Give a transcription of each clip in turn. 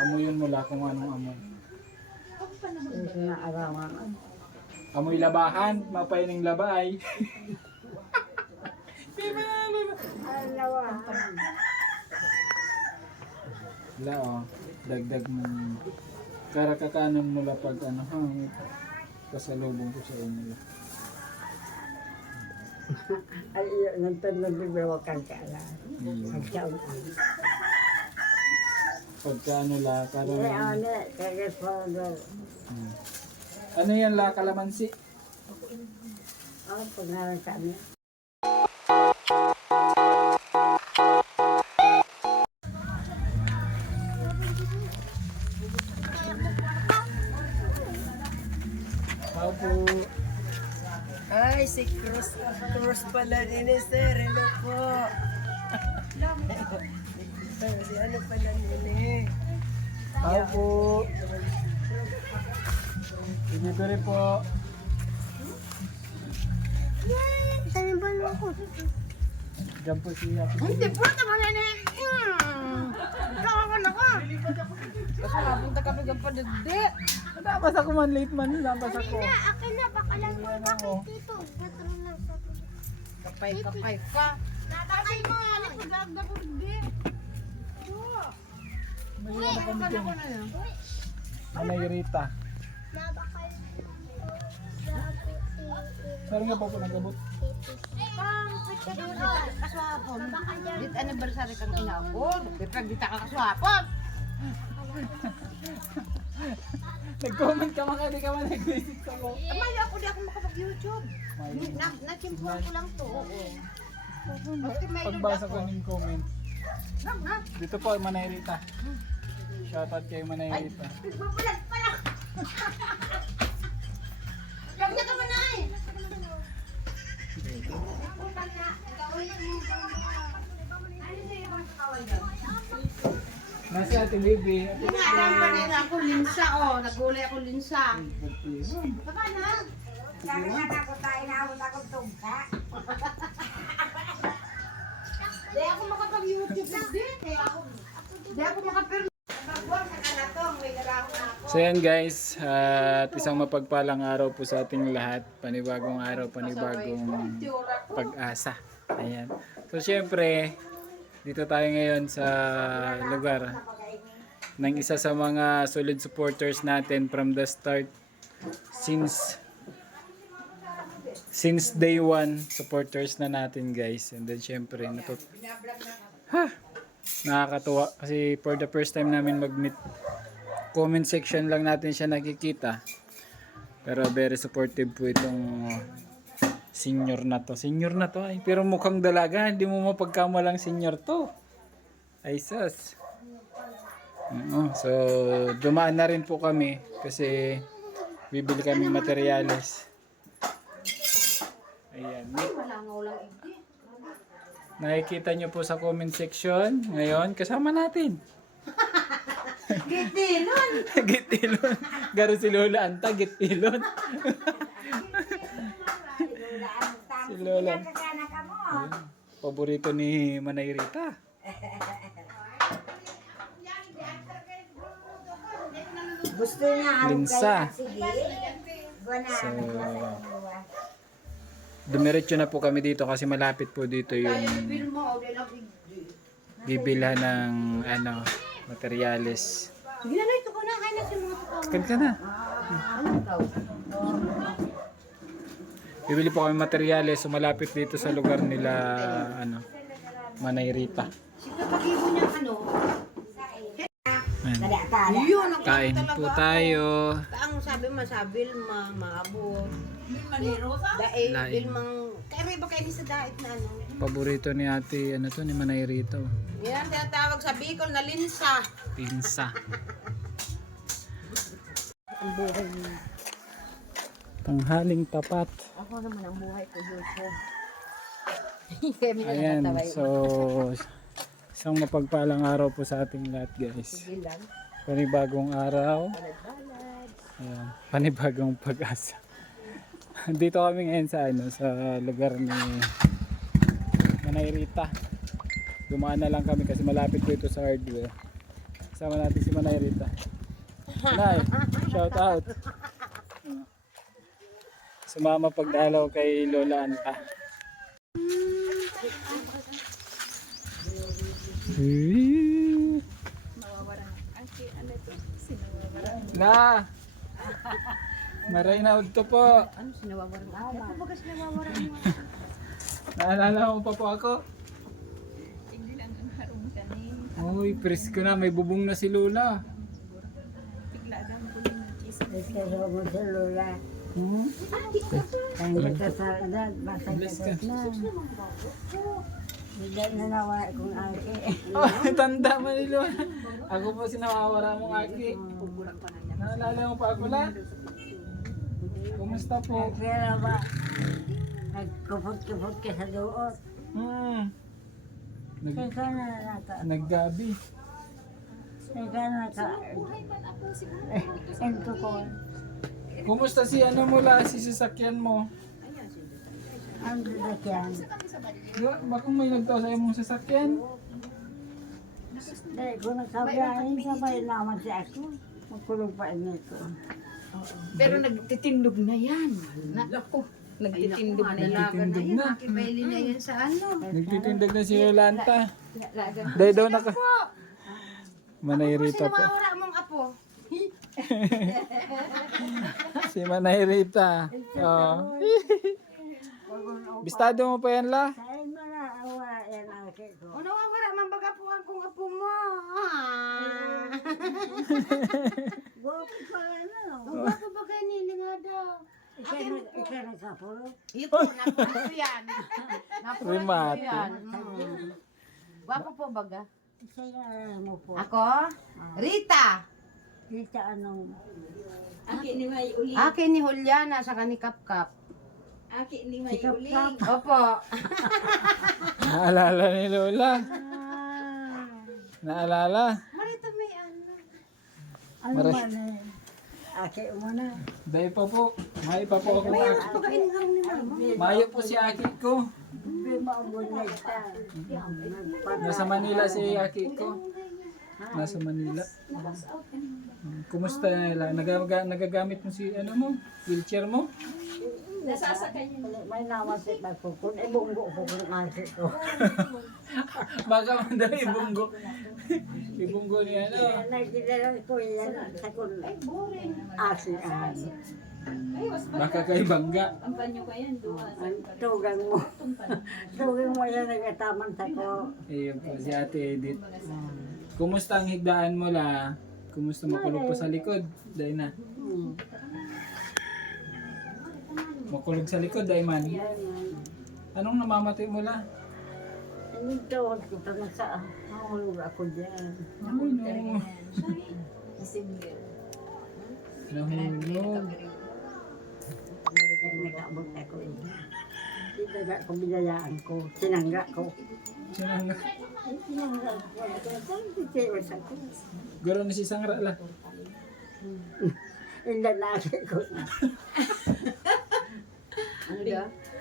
Amuyin mo la kung anong amoy. Hindi na arawan. Amoy labahan, mapaining labay. Alawa. Wala oh, dagdag mo. Karakakanan mo la pag ano ha, pasalubong ko sa inyo. Ay, nantun nagbibiwakan ka lang. Hmm. Nagsaon. Pagka ano la, parang... Ano, kaya father. Hmm. Ano yan la, kalamansi? Pangalan kami. Tao po. Ay, si Cruz pala nini, sir. Hello po. Si ano pala nini. Tao po. Dito rin po. Sabi ba mo ako? Diyan po siya. Hindi po, tama na na. Kawakan ako. Kasi napunta kami ng padagdi. Nabas ako man, late man. Nabas ako. Akin na, baka lang mo bakit dito. Patron lang sa Kapay-kapay ka. Nakakay mo, anak ko gagda ko hindi. Anay Rita. Nabakal. Saan nga po po nagabot? Pang pagkadulot. Kaswapon. Dit anniversary kang inabot. Pagdita ka kaswapon. Nag-comment ka maka, di ka man nag-visit sa mo. Amay ako di ako makapag-YouTube. Nachimpuan ko lang to. Oo. Okay, may Pagbasa ko ng comment. Dito po, Manay Rita. Shoutout kay Manay Rita. Nagbabalag pala. Lagi ka man ay. Nasa Ate Baby. Alam pa rin ako linsa oh. Nagulay ako linsa. Baka na. Di ako makapag-YouTube di. Di ako makapag So yan guys, at isang mapagpalang araw po sa ating lahat. Panibagong araw, panibagong pag-asa. Ayan. So syempre, dito tayo ngayon sa lugar ng isa sa mga solid supporters natin from the start. Since day one, supporters na natin guys. And then syempre, nakakatuwa kasi for the first time namin mag-meet. Comment section lang natin siya nakikita. Pero very supportive po itong senior na to. Senior na to ay. Pero mukhang dalaga. Hindi mo mapagkamalang senior to. Ay sus. So dumaan na rin po kami. Kasi bibili kami materyales. Ayan. Nakikita nyo po sa comment section. Ngayon kasama natin. Gitilon. Gitilon. Garo si Lola Anta, gitilon. Si Lola. Ayun, paborito ni Manay Rita. Gusto niya Linsa. sige. So, dumiretso na po kami dito kasi malapit po dito yung bibilhan ng ano, materyales. Sige na, ito ko na. Kaya na si mga tao. Kan ka na. Ano ikaw? Bibili po kami materyales so malapit dito sa lugar nila ano, Manay Rita. Sige, pag-ibo niyang ano. Ayan. Yun, ang Kain po tayo. Ang sabi mo, sabi maabot. Daig, Laing. ilmang, kaya may iba kayo sa daig na ano. Paborito ni ate, ano to, ni Manay Rita. Yan, tinatawag sa Bicol na linsa. Pinsa. Tanghaling tapat. Ako naman ang buhay ko, YouTube. Kami na Ayan, nataway. so isang mapagpalang araw po sa ating lahat guys. Sige lang. Panibagong araw. Ayan, panibagong pag-asa. Dito kami ngayon sa ano, sa lugar ni Manay Rita. Dumaan na lang kami kasi malapit dito sa hardware. Kasama natin si Manay Rita. Nay, shout out. Sumama pagdalaw kay Lola Anta. Na! Maray na udto po. Ano sinawawarang ako? Ako bagas nawawarang mo. Naalala mo pa po ako? Hindi lang ang harong kani. Uy, presko na. May bubong na si Lola. Bigla lang ko yung chismis. Ikaw mo sa lola. Hmm? Ang nagkasarad, basta Bless ka. na. Hindi na nawa kung aki. Oh, tanda mo ni Lola. Ako po sinawawara mong aki. Naalala mo pa ako la? Kumusta po? Kaya ba, nagkupot-kupot ka sa doon. Hmm. Kaya ka na naka, Naggabi. kaya ka na naka, ento ko. Kumusta si ano mo la? Si sasakyan mo? Ang dadakyan. Bakong may nagtaw sa imong sasakyan? Dahil kung nakabiyahin, sabay naman si ako. Magkulong pa nito. Pero nagtitindog na yan. Naku, nagtitindog na yan. Nagtitindog na. Kibaili na yan sa ano. Nagtitindag na si Yolanta. Dahil daw naka... Manay Rita po. Sinawawara mong apo. Si Manay Rita. Oh. Bistado mo pa yan la? Ay, awa yan aki ko. O nawawara man baga po ang kung apo mo. Guwapo pa ano. Ang bako bagay nili nga daw. Ikaw nagkapulo. Ito, napulo ko yan. Napulo ko Remate. yan. Gwapo po baga. Kaya mo po. Ako? Rita. Kita anong. Akin ni Juliana sa ni Kapkap. Sikap-kap. Opo. Naalala ni Lola. Naalala. Marita may ano. Ano Maras- man eh. Aki mo na. Dahil pa po. May pa po ako. Pagkain nga ni mama. Mayo po si Aki ko. Hindi maabot na ita. Nasa Manila si Aki ko. Nasa Manila. Kumusta nila? Nagagamit mo si ano mo? Wheelchair mo? May namasip ako. Kung ibunggo ko kung aki ko. Baka mo daw ibunggo. Ibunggo ni ano. Nagkilala ko yan sa kung asian. Baka kay Bangga. Ang tugang mo. Tugang mo yan nagataman sa ko. Ayun po si Ate Edith. Kumusta ang higdaan mo la? Kumusta makulog pa sa likod? Dahil na. Makulog sa likod, dahil man. Anong namamatay mo la? Ang tawag ko pa na sa mahulog ako dyan. Ay, no. Nahulog. Nag-abot ako eh. Sinaga ko, binayaan ko. Sinangga ko. Sinanga. Sinangga ko. Sitiwas ako. Garo na si Sangra la. Indanasi ko na.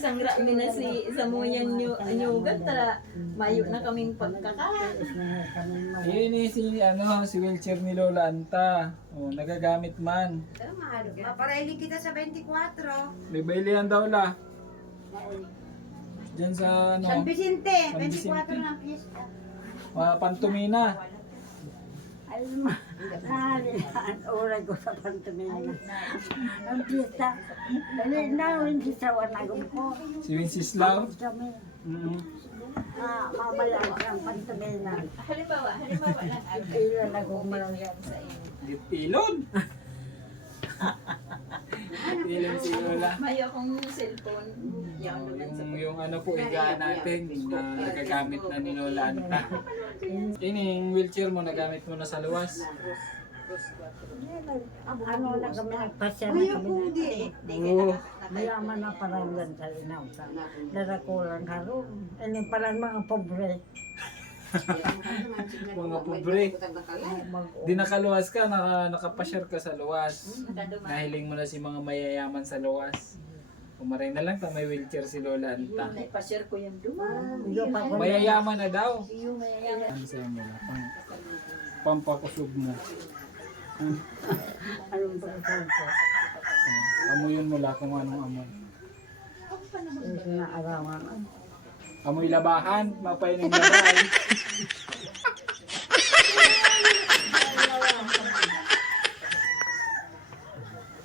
Sangra mi na si sa mo yan nyugat tara mayo na kaming pagkakain. Yun eh, si wheelchair ni Lola Anta. Oh, nagagamit man. Maparailing kita sa 24. May bailihan daw la. Diyan sa San Vicente, San Vicente. 24 ng piyesta. Pantumina. Ay, nalihan. Oray ko sa pantumina. Ang pista. Dali na, hindi sa wanagom ko. Si Wenceslao. Kami. Mm-hmm. Mamaya ang pantumina. Halimbawa lang agad. Ilan na gumalang Sa inyo. Pilon. Pilon si Lola. Mayo akong cellphone. Yan naman sa Yung ano po, higaan natin na nagagamit na ni Lola Anta. Yung wheelchair mo, nagamit mo na sa luwas. ano na kami nagpasya na Kuya kami. po, di. Oo. Mayaman na parang yan sa inaw ka. Darakulang karoon. Ano parang mga pobre. Mga pobre. Di nakaluwas ka, nakapasyar ka sa luwas. Nahiling mo na si mga mayayaman sa luwas. Kumaray na lang, may wheelchair si Lola Anta. pa-share ko yan doon. Iyo pa ko. Mayayaman na daw. Yung mayayaman. Ano sa'yo mo na? pampakusog mo. Anong pagkakas ko? Amuyin mo lang kung anong amoy. Yung sinaarawan. Amoy labahan, mapaining labahan.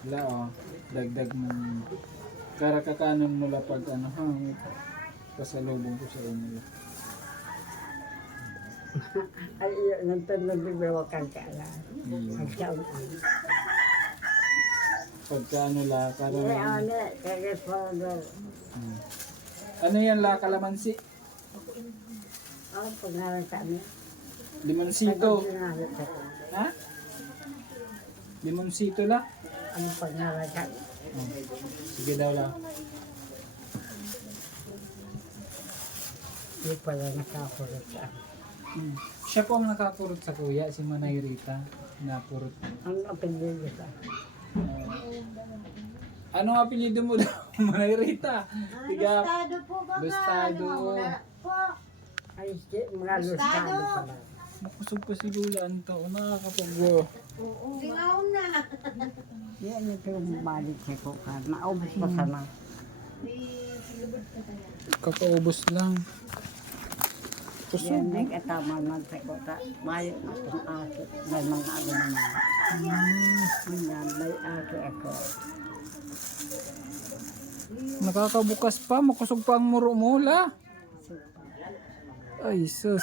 Wala oh, dagdag mo. Karakakanon mo lang pag ano ha, pasalubong ko sa inyo. Ay, yun, nandun nagbibiwakan ka lang. Hmm. Nagsaon. Pagka ano la, parang... Eh, ano, kaya po, Hmm. Ano yan la, kalamansi? pangalan kami. Limonsito. Pangalan kami. Ha? Limonsito la? Ang pangalan kami. Oh. Sige daw la. Hindi pala nakakulot sa akin. Hmm. Siya po ang nakakurot sa kuya, si Manay Rita. Napurot. Ang apelido sa Anong apelido mo daw, Manay Rita? Tiga, Gustado po ba? Gustado. Po. ay, mga lustado pala. Makusog pa si Lula ang taon, nakakapag Singaw na. Yan ito yung balik sa kukan. Naubos pa sana. kakaubos lang. Kusog. Yan, nag-atama man sa kuka. Mayo na itong aso. May mga ano naman. Yan, may aso ako. Nakakabukas pa, makusog pa ang muro mo la. Ay, sus.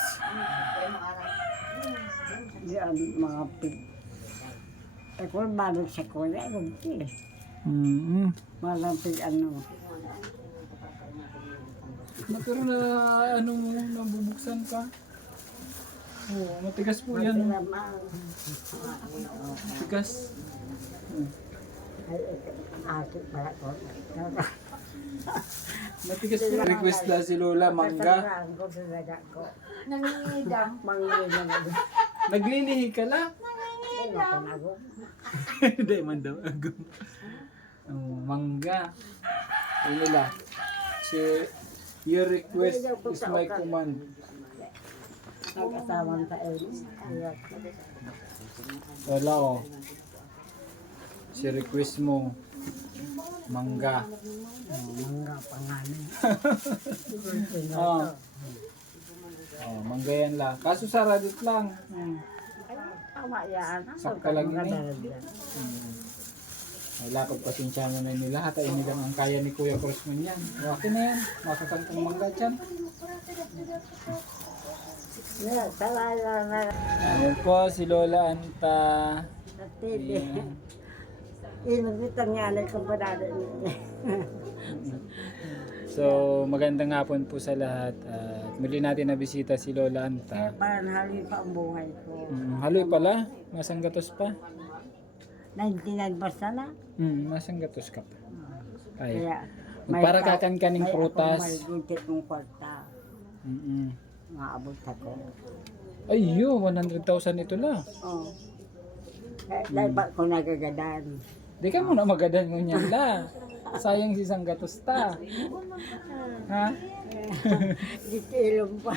Yan, mga pig. Ako, balik sa kuya. Malampig ano. Pero na, ano mo, nabubuksan ka. Oo, matigas po yan. Matigas. Aso pala ko. Matigas po. Request na si Lola, mangga. Kasaraan ko sa daga ko. Nangingidam. Mangga na ako. Naglilihi ka la. Ano ko na ako? Hindi man daw ako. Mangga. Ano la? Si, your request is my command. Nag-asaman sa iyo. Wala oh. Si request mo, mangga. Mangga pangalan. Oh. Oh, mangga yan la. Kaso saradit lang. Tama yan. Sakta lang yun eh. Ay, lakad pasensya mo na nila. Hatain nilang ang kaya ni Kuya Crossman yan. Okay na yan. Makakantong mangga dyan. Salala na. Ayan po si Lola Anta. Sa TV. Ayan. Inubitan nga na kung panalo niya. So, magandang hapon po sa lahat. At muli natin nabisita si Lola Kaya Anta. parang hali pa ang buhay ko. Haloy pala. Masanggatos pa. 99 basta na. Masanggatos ka pa. Ay. Kaya Para kakankaning prutas. May gintit ng kwarta. Maabot ako. Ay, 100,000 ito la. Oh. Dahil ba ko nagagadan? Di ka muna magadan mo niyan la. Sayang si Sanggatos ta. Ha? Dito ilong pa.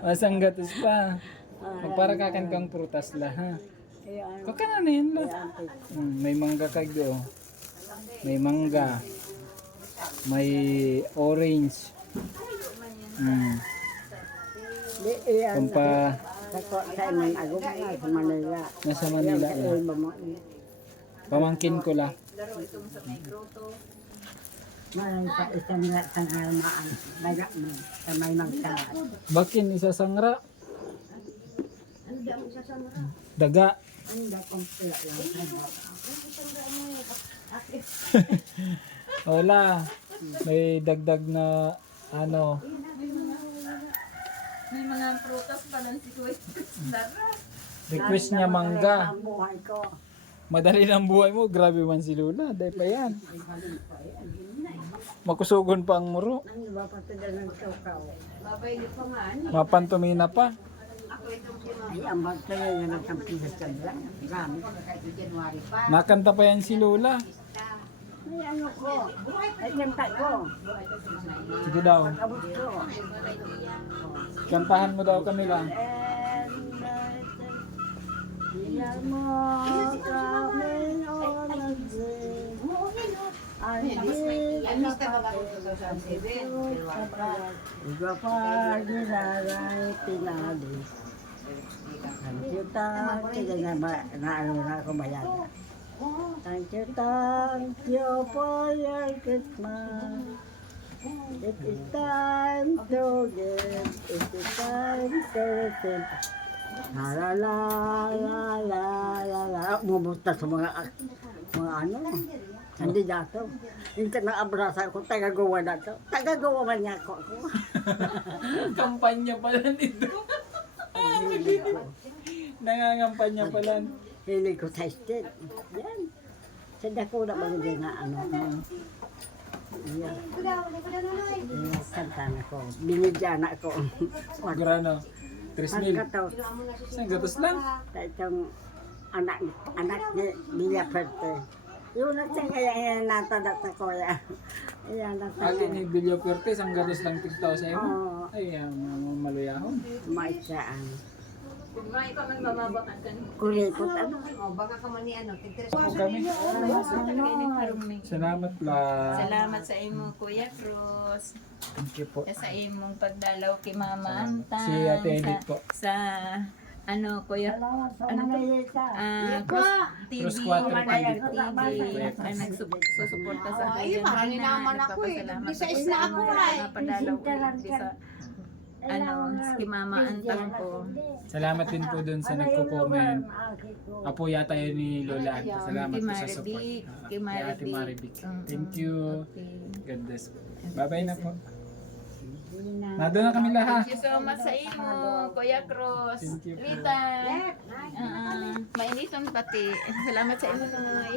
Masanggatos pa. Para kakankang prutas la ha. Ayan. Kakana na yan la. May mangga kagyo. May mangga. May orange. Iyan. Pampa Ako sa iman agom nga sa Manila. nasa Manila Sa la. ilma mo. Pamangkin ko la. Maray pa isang halamaan. Daga mo. Sa may magkalat. Bakin isa sangra. Daga. Anda kong pula lang. Wala. May dagdag na ano. May mga prutas pa lang si Kuya. Request niya mangga. Ang buhay ko. Madali lang buhay mo. Grabe man si Lula. Dahil pa yan. Makusugon pa ang muro. Ang iba pa ito ng sukaw. Babay pa nga. Mapantumina pa. Ay, ang magtayo nga ng kampisas ka lang. Gamit. January pa. Nakanta pa yan si Lula. Ay, ano ko. Ay, kanta ko. Sige daw. Abot ko. Kantahan mo daw kami lang. Bigyan mo kami o nag-dream. Ang hindi kapatid iba pa ginaray tinali. Ang cutang, na ano na ako bayan. Ang cutang, for your Christmas. It is time to give, it is time to receive. La la la la la la la. Bumusta sa mga ano, kandidato. Hindi na abrasa ko, tagagawa na to. Tagagawa man niya ako. Kampanya pala nito. Nangangampanya pala. Hili ko sa state. Yan. Sa dako na maganda nga ano. Yan. Yan, kanta na ko. Binigyan na ako. Grano. 3,000. Pagkataw. Isang gatos lang. Sa itong anak ni Villa Perte. Yun na siya kaya natadak sa kuya. Ayan na siya. Ate ni Bilyo Puerte, isang gatos lang tigtaw sa iyo. Oo. Ay, maluyahon. Maisaan. Kung may pa man mamabakan ka niyo. Kuripot ano. Baka ka man ni ano, tigtres O kami. Salamat lang. Salamat sa imong Kuya Cruz. Thank you po. Sa imong pagdalaw kay Mama Antan. Si Ate Edith po. Sa ano Kuya Salamat sa Ano to? Malaysia. Cruz TV, Cruz 4 Manay TV. TV, ay nagsusuporta sa Ay, marami naman ako eh. Bisa is na ako ay. Napadalaw ulit sa ano, si Mama Antan po. Salamat din po dun sa nagko-comment. Apo yata yun ni Lola Anta. Salamat Kay po sa support. Maribik, kay Kay Ate Maribik. Maribik. Mm-mm. Thank you. Okay. God bless po. Bye-bye na po. Nado na kami lahat. Thank you so much sa imo, Kuya Cruz. Thank you po. Rita. Mainiton pati. Salamat sa imo, Noy.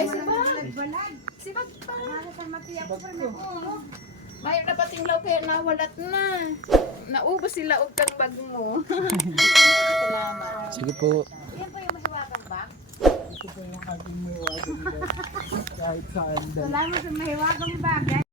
Ay, si Bag. Si Bag pa. Oo. Mayo na pating law kaya nawalat na. Naubos sila og kag bag mo. Salamat. Sige po. Yan po yung mahiwagang ba? Ito po yung aking mga kahit saan. Salamat sa mahiwagang bag.